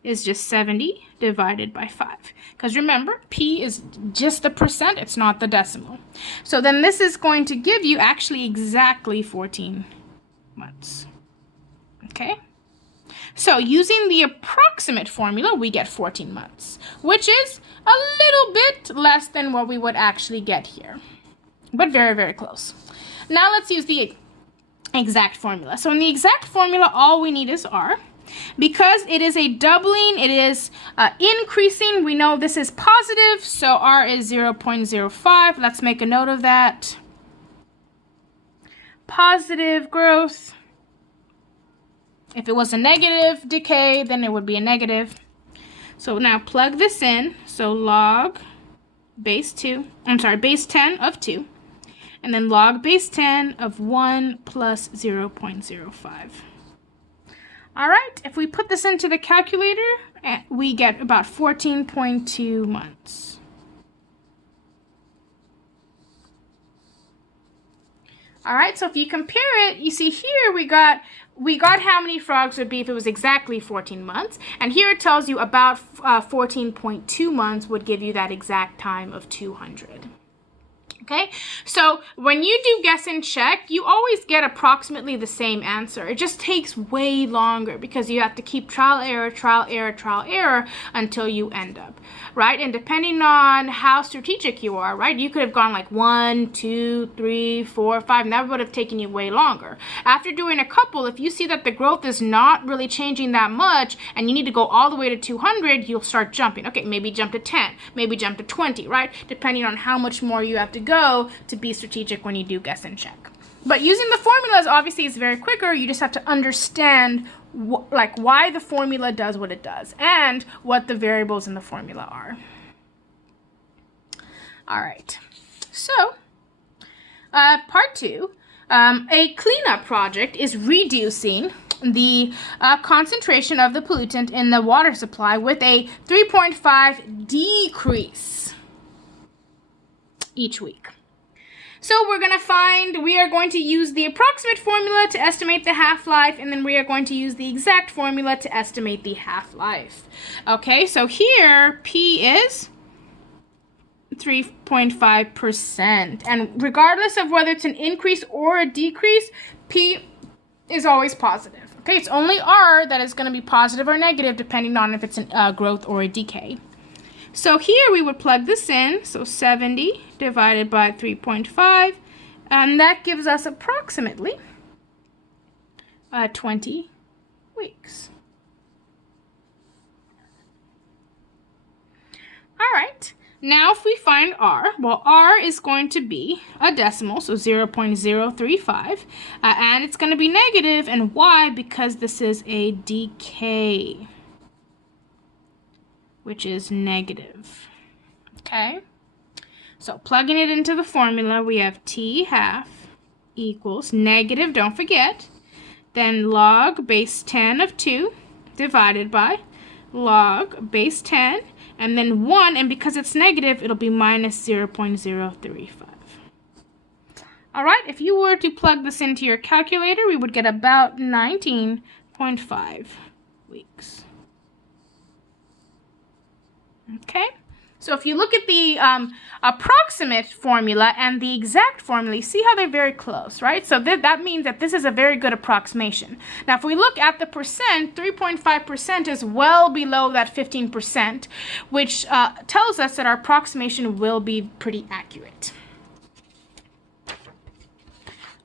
is just 70 divided by 5. Because remember, P is just the percent, it's not the decimal. So then this is going to give you actually exactly 14 months. Okay? So using the approximate formula, we get 14 months, which is a little bit less than what we would actually get here. But very, very close. Now let's use the exact formula. So in the exact formula, all we need is R. Because it is a doubling, it is increasing. We know this is positive, so R is 0.05. Let's make a note of that. Positive growth. If it was a negative decay, then it would be a negative. So now plug this in. So log base 10 of 2. And then log base 10 of 1 plus 0.05. All right, if we put this into the calculator, we get about 14.2 months. All right, so if you compare it, you see here we got how many frogs would be if it was exactly 14 months. And here it tells you about 14.2 months would give you that exact time of 200. Okay, so when you do guess and check, you always get approximately the same answer. It just takes way longer because you have to keep trial, error, trial, error, trial, error until you end up, right? And depending on how strategic you are, right, you could have gone like 1, 2, 3, 4, 5, and that would have taken you way longer. After doing a couple, if you see that the growth is not really changing that much and you need to go all the way to 200, you'll start jumping. Okay, maybe jump to 10, maybe jump to 20, right? Depending on how much more you have to go to be strategic when you do guess and check. But using the formulas obviously is very quicker. You just have to understand why the formula does what it does and what the variables in the formula are. All right, so part 2, a cleanup project is reducing the concentration of the pollutant in the water supply with a 3.5 decrease each week. So we are going to use the approximate formula to estimate the half-life, and then we are going to use the exact formula to estimate the half-life. Okay, so here P is 3.5%, and regardless of whether it's an increase or a decrease, P is always positive. Okay, it's only R that is going to be positive or negative depending on if it's a growth or a decay. So here we would plug this in, so 70 divided by 3.5, and that gives us approximately 20 weeks. All right, now if we find R, well, R is going to be a decimal, so 0.035, and it's going to be negative, and why? Because this is a decay, which is negative. Okay, so plugging it into the formula, we have T half equals negative, don't forget, then log base 10 of 2 divided by log base 10, and then 1, and because it's negative, it'll be minus 0.035. All right, if you were to plug this into your calculator, we would get about 19.5 weeks. Okay, so if you look at the approximate formula and the exact formula, you see how they're very close, right? So that means that this is a very good approximation. Now, if we look at the percent, 3.5% is well below that 15%, which tells us that our approximation will be pretty accurate.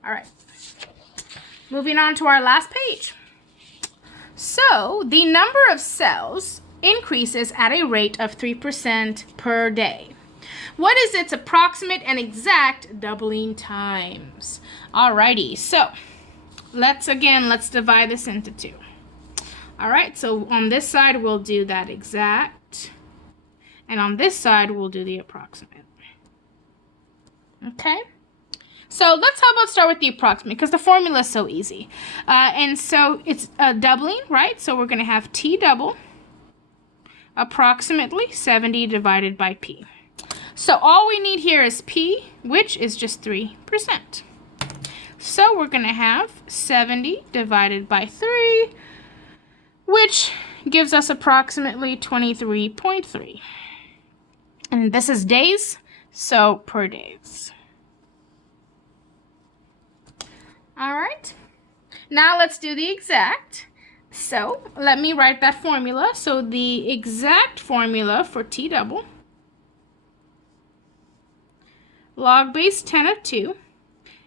All right, moving on to our last page. So the number of cells increases at a rate of 3% per day. What is its approximate and exact doubling times? Alrighty, so let's divide this into 2. Alright, so on this side we'll do that exact, and on this side we'll do the approximate. Okay, so how about start with the approximate, because the formula is so easy. And so it's doubling, right? So we're going to have T double approximately 70 divided by P. So all we need here is P, which is just 3%. So we're going to have 70 divided by 3, which gives us approximately 23.3. And this is days, so per days. All right, now let's do the exact. So let me write that formula. So the exact formula for T double, log base 10 of 2,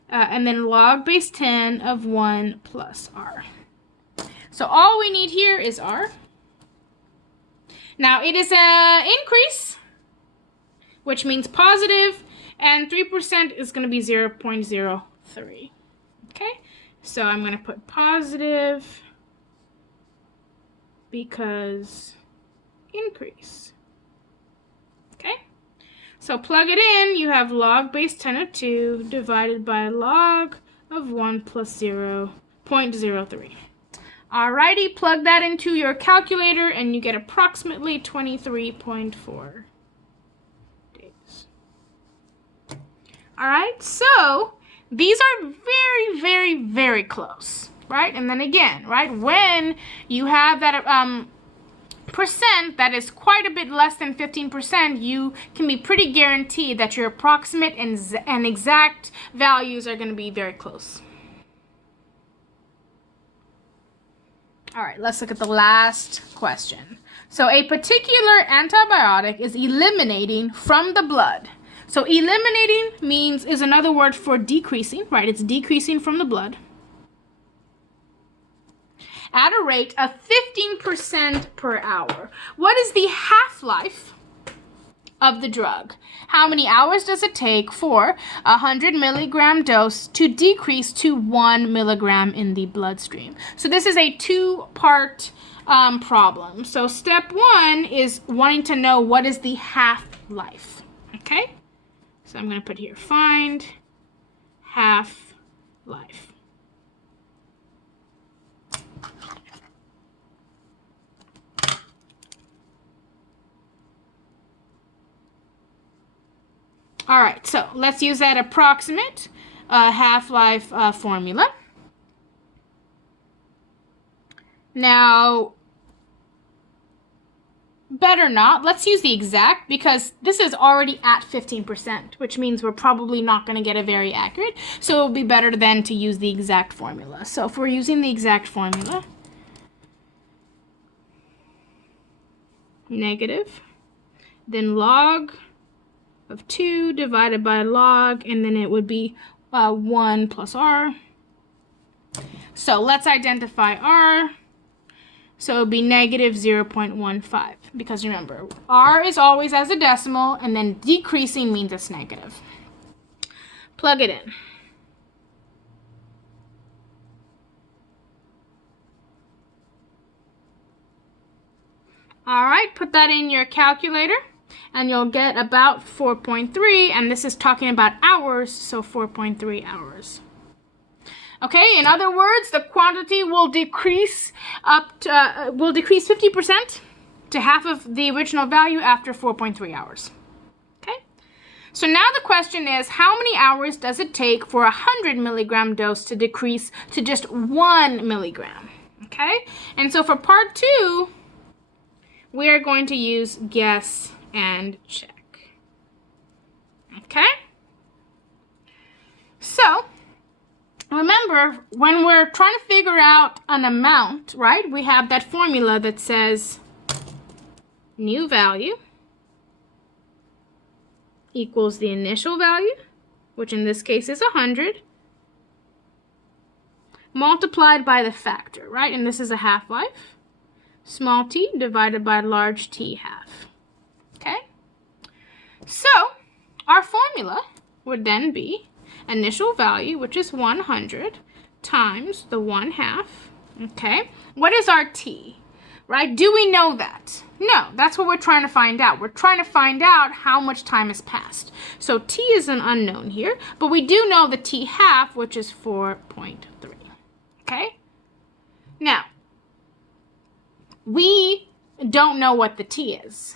and then log base 10 of 1 plus R. So all we need here is R. Now it is an increase, which means positive, and 3% is going to be 0.03. Okay, so I'm going to put positive because increase. Okay, so plug it in. You have log base 10 of 2 divided by log of 1 plus 0.03. Alrighty, plug that into your calculator and you get approximately 23.4 days. Alright, so these are very, very, very close, right? And then again, right, when you have that that is quite a bit less than 15%, you can be pretty guaranteed that your approximate and exact values are going to be very close. All right, let's look at the last question. So a particular antibiotic is eliminating from the blood. So eliminating is another word for decreasing, right? It's decreasing from the blood at a rate of 15% per hour. What is the half-life of the drug? How many hours does it take for a 100 milligram dose to decrease to 1 milligram in the bloodstream? So this is a two-part problem. So step one is wanting to know what is the half-life, okay? So I'm going to put here, find half-life. All right, so let's use that approximate half-life formula. Now, better not. Let's use the exact, because this is already at 15%, which means we're probably not going to get it very accurate. So it would be better then to use the exact formula. So if we're using the exact formula, negative, then log of 2 divided by log, and then it would be 1 plus r. So let's identify r. So it would be negative 0.15, because remember, r is always as a decimal, and then decreasing means it's negative. Plug it in. All right, put that in your calculator, and you'll get about 4.3, and this is talking about hours, so 4.3 hours. Okay, in other words, the quantity will decrease 50% to half of the original value after 4.3 hours. Okay, so now the question is, how many hours does it take for a 100 milligram dose to decrease to just 1 milligram? Okay, and so for part 2, we are going to use guess and check. Okay, so remember, when we're trying to figure out an amount, right, we have that formula that says new value equals the initial value, which in this case is 100, multiplied by the factor, right, and this is a half-life, small t divided by large T half. Okay, so our formula would then be initial value, which is 100, times the 1/2. Okay, what is our t? Right? Do we know that? No, that's what we're trying to find out. We're trying to find out how much time has passed. So t is an unknown here, but we do know the t half, which is 4.3. Okay, now we don't know what the t is.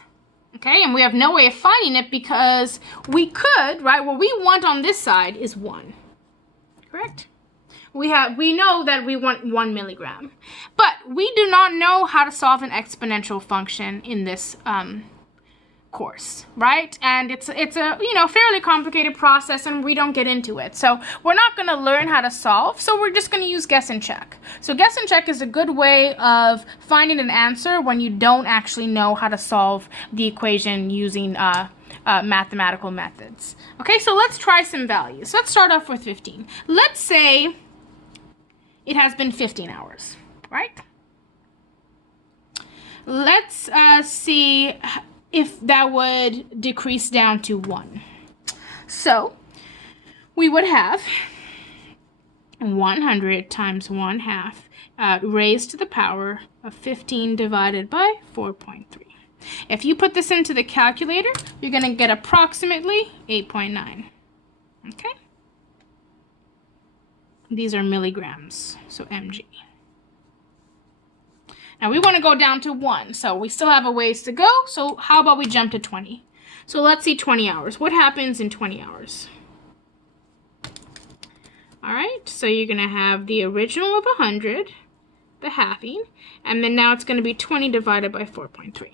Okay, and we have no way of finding it because we could, right, what we want on this side is 1, correct? We know that we want 1 milligram, but we do not know how to solve an exponential function in this course, right? And it's a fairly complicated process, and we don't get into it. So we're not going to learn how to solve, so we're just going to use guess and check. So guess and check is a good way of finding an answer when you don't actually know how to solve the equation using mathematical methods. Okay, so let's try some values. Let's start off with 15. Let's say it has been 15 hours, right? Let's see if that would decrease down to 1. So we would have 100 times 1/2 raised to the power of 15 divided by 4.3. If you put this into the calculator, you're going to get approximately 8.9. Okay? These are milligrams, so mg. Now we want to go down to 1, so we still have a ways to go, so how about we jump to 20? So let's see 20 hours. What happens in 20 hours? All right, so you're going to have the original of 100 the halving, and then now it's going to be 20 divided by 4.3.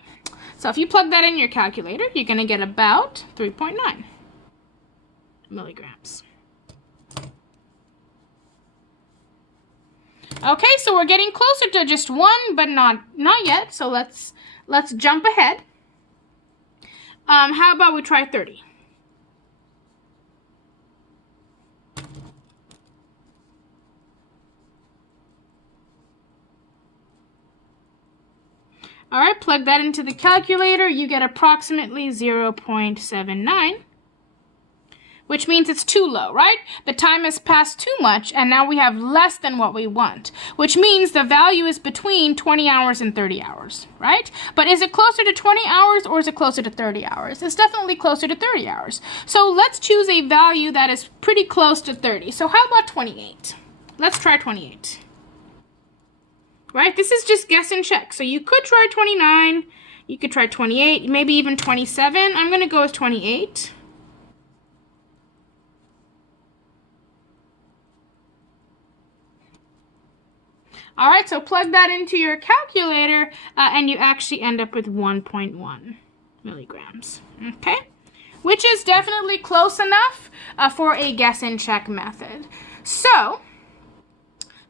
So if you plug that in your calculator, you're going to get about 3.9 milligrams. Okay, so we're getting closer to just 1, but not yet. So let's jump ahead. How about we try 30? All right, plug that into the calculator. You get approximately 0.79, which means it's too low, right? The time has passed too much, and now we have less than what we want, which means the value is between 20 hours and 30 hours, right? But is it closer to 20 hours or is it closer to 30 hours? It's definitely closer to 30 hours. So let's choose a value that is pretty close to 30. So how about 28? Let's try 28. Right? This is just guess and check. So you could try 29, you could try 28, maybe even 27. I'm going to go with 28. All right, so plug that into your calculator, and you actually end up with 1.1 milligrams, okay? Which is definitely close enough for a guess and check method. So,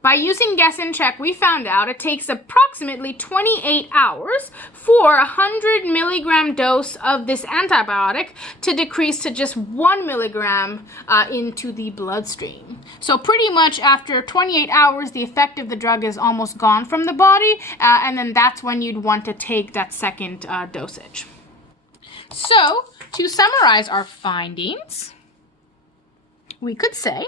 by using guess and check, we found out it takes approximately 28 hours for a 100 milligram dose of this antibiotic to decrease to just 1 milligram into the bloodstream. So pretty much after 28 hours, the effect of the drug is almost gone from the body, and then that's when you'd want to take that second dosage. So to summarize our findings, we could say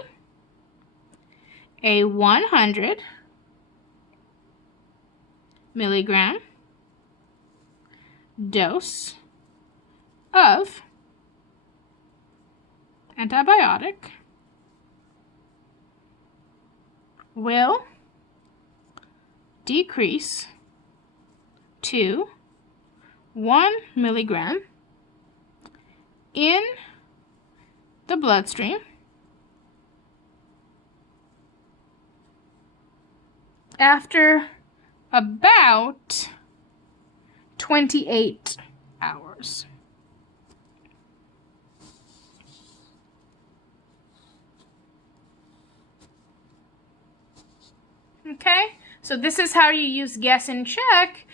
a 100 milligram dose of antibiotic will decrease to 1 milligram in the bloodstream after about 28 hours. Okay, so this is how you use guess and check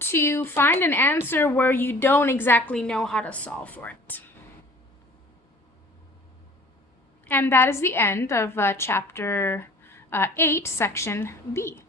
to find an answer where you don't exactly know how to solve for it. And that is the end of chapter 8, section B.